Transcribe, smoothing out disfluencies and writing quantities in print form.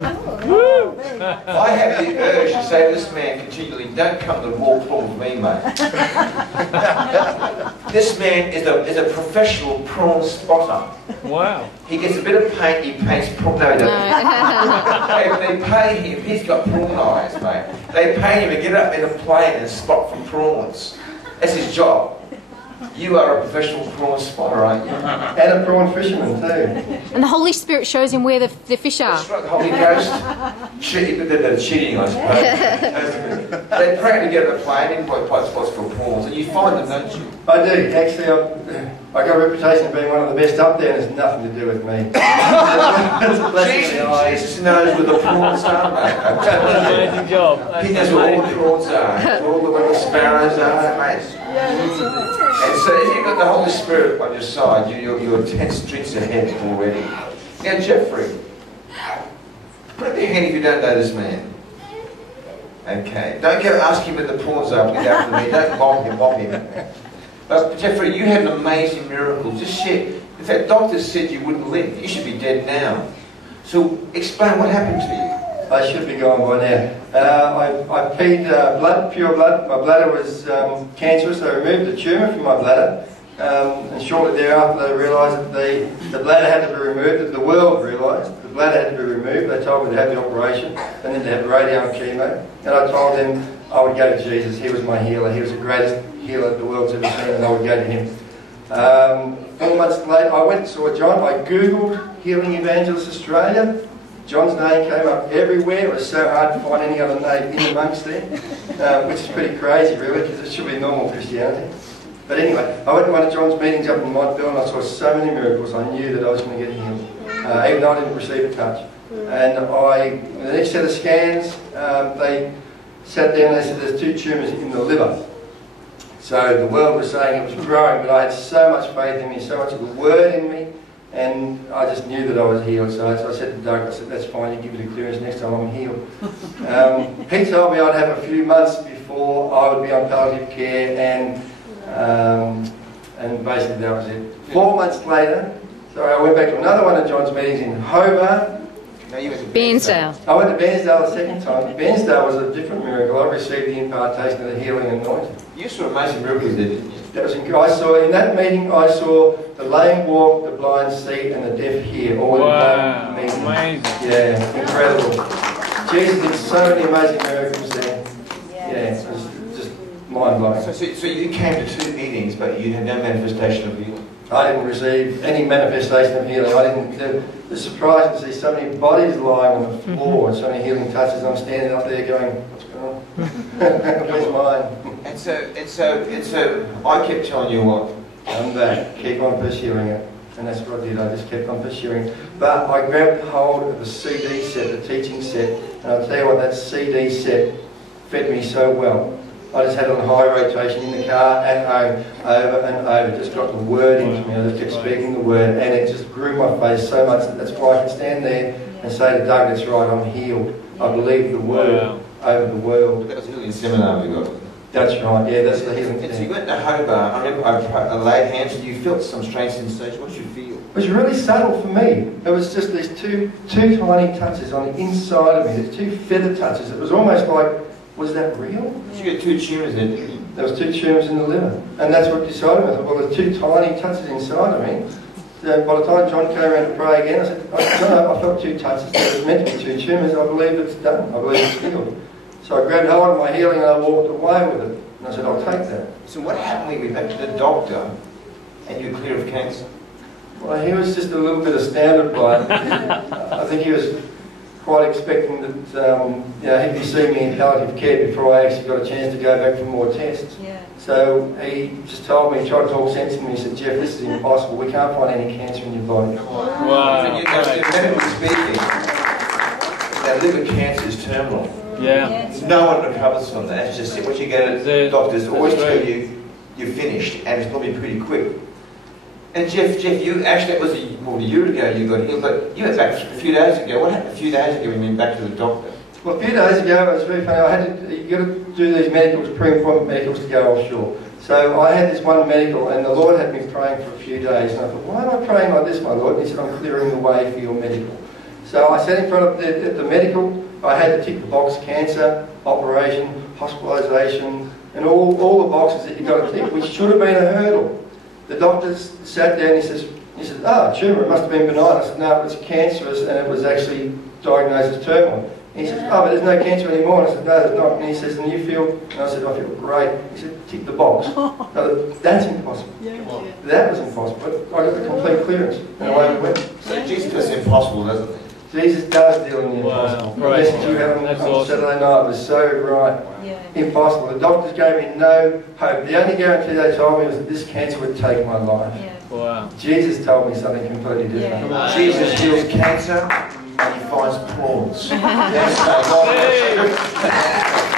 I have the urge to say to this man continually, don't come to the more prawn with me, mate. This man is a professional prawn spotter. Wow. He gets a bit of paint, he paints prawn. No, he doesn't. They pay him, he's got prawn eyes, mate. They pay him to get up in a plane and spot for prawns. That's his job. You are a professional prawn spotter, aren't you? And a prawn fisherman too. And the Holy Spirit shows him where the fish are. That's right, the Holy Ghost. They're cheating, I suppose. They pray to get on a plane and play spots for prawns, and you find them, don't you? I do. Actually, I got a reputation of being one of the best up there, and it's nothing to do with me. Jesus knows where the prawns are, mate. Amazing job. He knows where all the prawns are, where all the little sparrows are, mate. And so if you've got the Holy Spirit on your side, you're 10 streets ahead already. Now, Jeffrey, put up your hand if you don't know this man. Okay. Don't go ask him where the prawns are when he's after me. Don't mock him. But Jeffrey, you had an amazing miracle. Just share. In fact, doctors said you wouldn't live. You should be dead now. So explain what happened to you. I should be gone by now. I peed blood, pure blood. My bladder was cancerous. They removed the tumour from my bladder. And shortly thereafter they realised that the bladder had to be removed, that the world realised the bladder had to be removed. They told me to have the operation and then to have the radio and chemo. And I told them I would go to Jesus. He was my healer. He was the greatest healer the world's ever seen, and I would go to him. 4 months later I went and saw John. I googled Healing Evangelist Australia. John's name came up everywhere. It was so hard to find any other name in amongst there, which is pretty crazy really, because it should be normal Christianity. But anyway, I went to one of John's meetings up in Montville and I saw so many miracles. I knew that I was going to get healed, even though I didn't receive a touch. And the next set of scans, they sat there and they said there's 2 tumours in the liver. So the world was saying it was growing, but I had so much faith in me, so much of the word in me, and I just knew that I was healed. So I said to Doug, I said, that's fine, you give me the clearance next time I'm healed. He told me I'd have a few months before I would be on palliative care, and basically that was it. 4 months later, so I went back to another one of John's meetings in Hobart. Bairnsdale. I went to Bairnsdale the second time. Bairnsdale was a different miracle. I received the impartation of the healing anointing. You saw amazing miracles there, didn't you? That was incredible. I saw in that meeting. I saw the lame walk, the blind see, and the deaf hear. All in one meeting. Amazing. Yeah, incredible. Jesus did so many amazing miracles there. Yeah, it was just mind blowing. So you came to 2 meetings, but you had no manifestation of healing. I didn't receive any manifestation of healing. I didn't. The surprise to see so many bodies lying on the floor and so many healing touches. I'm standing up there going, what's going on? Where's mine? And so I kept telling you what? Come back, keep on pursuing it. And that's what I did, I just kept on pursuing. But I grabbed hold of the CD set, the teaching set, and I'll tell you what, that CD set fed me so well. I just had it on high rotation in the car, at home, over and over. Just got the word into me. I just kept speaking the word, and it just grew my faith so much that that's why I can stand there and say to Doug, that's right, I'm healed. I believe the word over the world. That was a healing seminar we got. That's right, yeah, that's the healing thing. So you went to Hobart. I remember I laid hands and you felt some strange sensation. What did you feel? It was really subtle for me. It was just these two tiny touches on the inside of me. These 2 feather touches. It was almost like, was that real? You got 2 tumours there, didn't you? There was 2 tumours in the liver. And that's what decided me. I thought, well, there's 2 tiny touches inside of me. So by the time John came around to pray again, I said, no, I felt 2 touches. There was meant to be 2 tumours. I believe it's done. I believe it's healed. So I grabbed hold of my healing and I walked away with it. And I said, I'll take that. So what happened when you went back to the doctor and you were clear of cancer? Well, he was just a little bit astounded by it. I think he was quite expecting that he'd be seeing me in palliative care before I actually got a chance to go back for more tests. Yeah. So he just told me, he tried to talk sense to me, he said, Jeff, this is impossible, we can't find any cancer in your body. Wow. So medically speaking, that liver cancer is terminal. Yeah. No one recovers from that. It's just what you get at doctors always tell you you're finished, and it's probably pretty quick. And Jeff, you actually, it was a year ago you got healed, but you went back a few days ago. What happened a few days ago when you went back to the doctor? Well, a few days ago, it was very funny. You got to do these medicals, pre-appointment medicals to go offshore. So I had this one medical, and the Lord had me praying for a few days, and I thought, why am I praying like this, my Lord? And he said, I'm clearing the way for your medical. So I sat in front of the medical. I had to tick the box: cancer, operation, hospitalisation, and all the boxes that you've got to tick, which should have been a hurdle. The doctor sat down and he said, "Ah, tumour, it must have been benign." I said, "No, it was cancerous and it was actually diagnosed as terminal." And he says, "Oh, but there's no cancer anymore." And I said, "No, there's not." And he says, "And you feel?" And I said, "I feel great." He said, "Tick the box." No, that's impossible. That was impossible. But I got the complete clearance. And away we went. So Jesus does the impossible, doesn't he? Jesus does deal in the impossible. The message you had on Saturday night was so right. Impossible. The doctors gave me no hope. The only guarantee they told me was that this cancer would take my life. Wow. Jesus told me something completely different. Jesus heals cancer and he finds prawns. Yes, mate. God bless you.